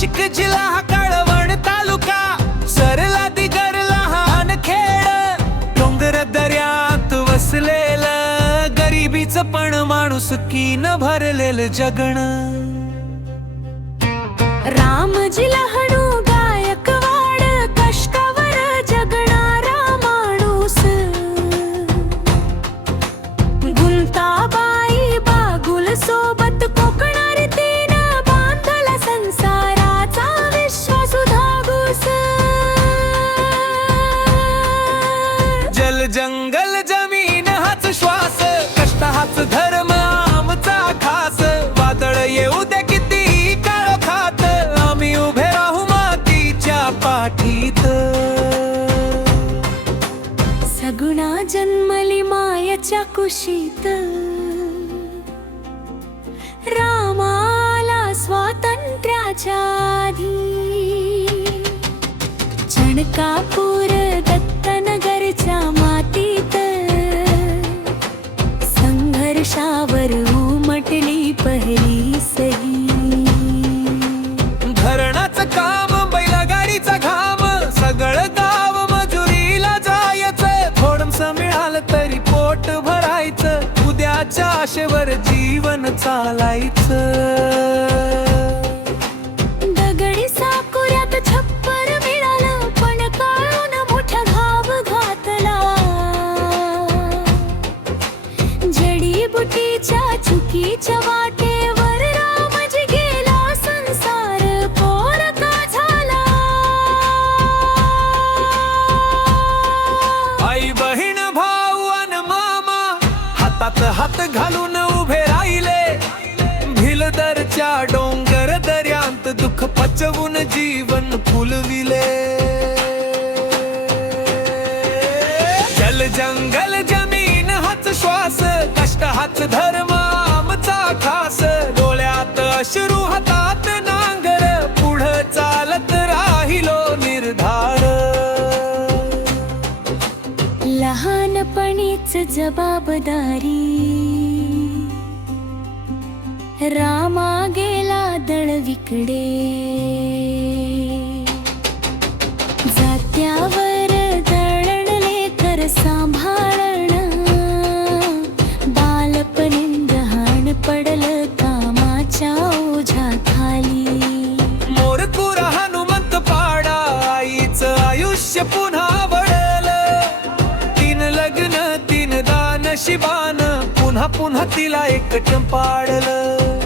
नाशिक जिल्हा हा तालुका सरला दिगर लहान खेळ डोंगर दर्यात वसलेलं गरिबीच पण माणूस कीन भरलेलं जगण. रामजी स्वातंत्र्याच्या आधी चणकापूर दत्तनगरच्या मातीत संघर्षावर उमटली पहिली सही. धरणाचं काम बैलगाडीचा घाम सगळं गाव मजुरीला जायचं. थोडस मिळालं तरी पोट भरायचं. उद्याच्या आशेवर जीवन चालायचं. वाचवून जीवन फुलविले. जल जंगल जमीन हाच श्वास कष्ट हाच धर्म आमचा खास. डोळ्यात अश्रू हातात नांगर पुढं चालत राहिलो निर्धार. लहानपणीच जबाबदारी रामा दळविकडे जात्यावर दळणले तर सांभाळण. बालपणी हाण पडलं कामाच्या ओझ्या खाली. मोरकुर हनुमंत पाडा आईचं आयुष्य पुन्हा वळलं. तीन लग्न तीन दान शिबान पुन्हा पुन्हा तिला एकट पाडलं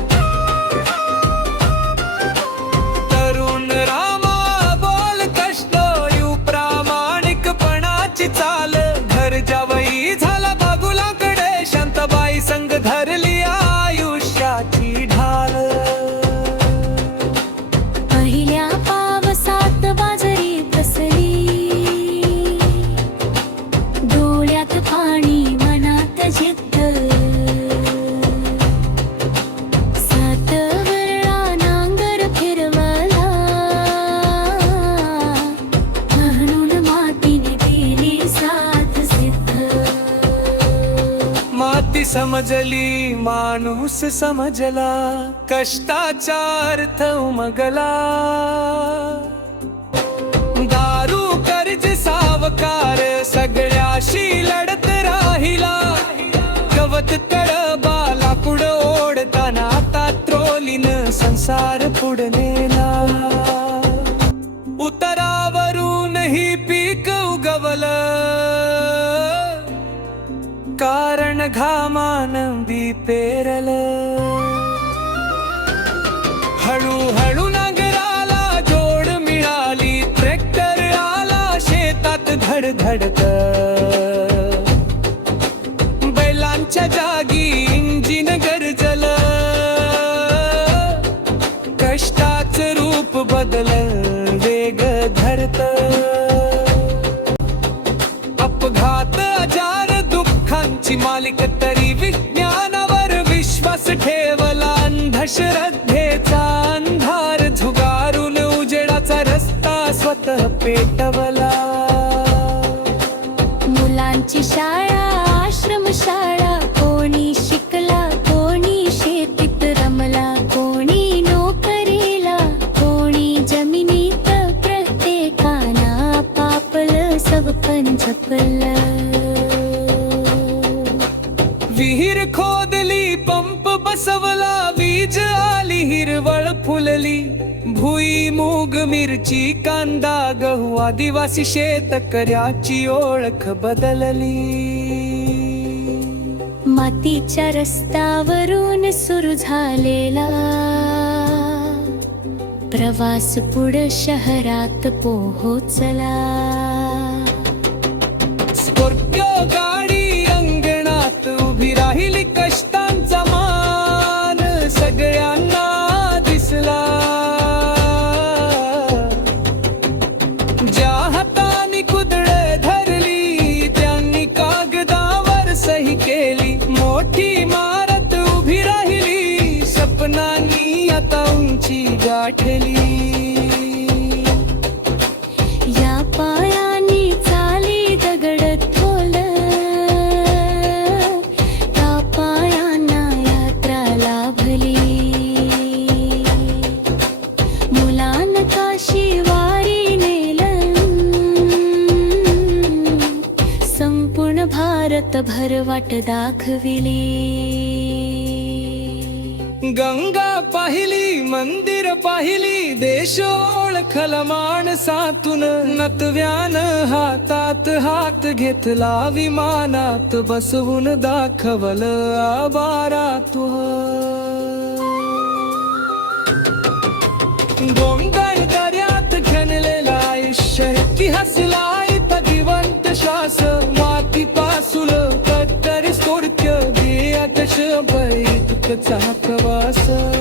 समजली माणूस समजला कष्टाचा अर्थ उमगला. दारू कर्ज सावकार सगळ्याशी लढत राहिला. गवत तळबा लाकूड ओढताना आता त्रोलीन संसार पुढनेला कारण पेरल हळूहळू नगराला जोड मिळाली ट्रॅक्टर आला शेतात धडधड पेटवला. मुलांची शाळा आश्रम शाळा कोणी शिकला कोणी शेतीत रमला कोणी नोकरीला कोणी जमिनीत प्रत्येकाना पापल सबपण झपल विहीर खोदली पंप बसवला बीज आली हिरवळ फुलली. भुई मूग मिरची कांदा गहू आदिवासी शेतकऱ्याची ओळख बदलली. मातीच्या रस्त्यावरून सुरू झालेला प्रवास पुढ शहरात पोहोचला. या पायानी चाली दगड थोल त्या पायांना यात्रा लाभली. मुलान काशी वारी नेलं संपूर्ण भारत भर वाट दाखविली. गंगा पाहिली मंदिर पाहिली देश ओळखल माणसातून नतव्यान हातात हात घेतला विमानात बसवून दाखवलं आबारात गोंधळ दर्यात खणलेला आयुष्य इतिहास जिवंत श्वास माती पासून कत्तर स्कोरक्य गियात शबईतचा प्रवास.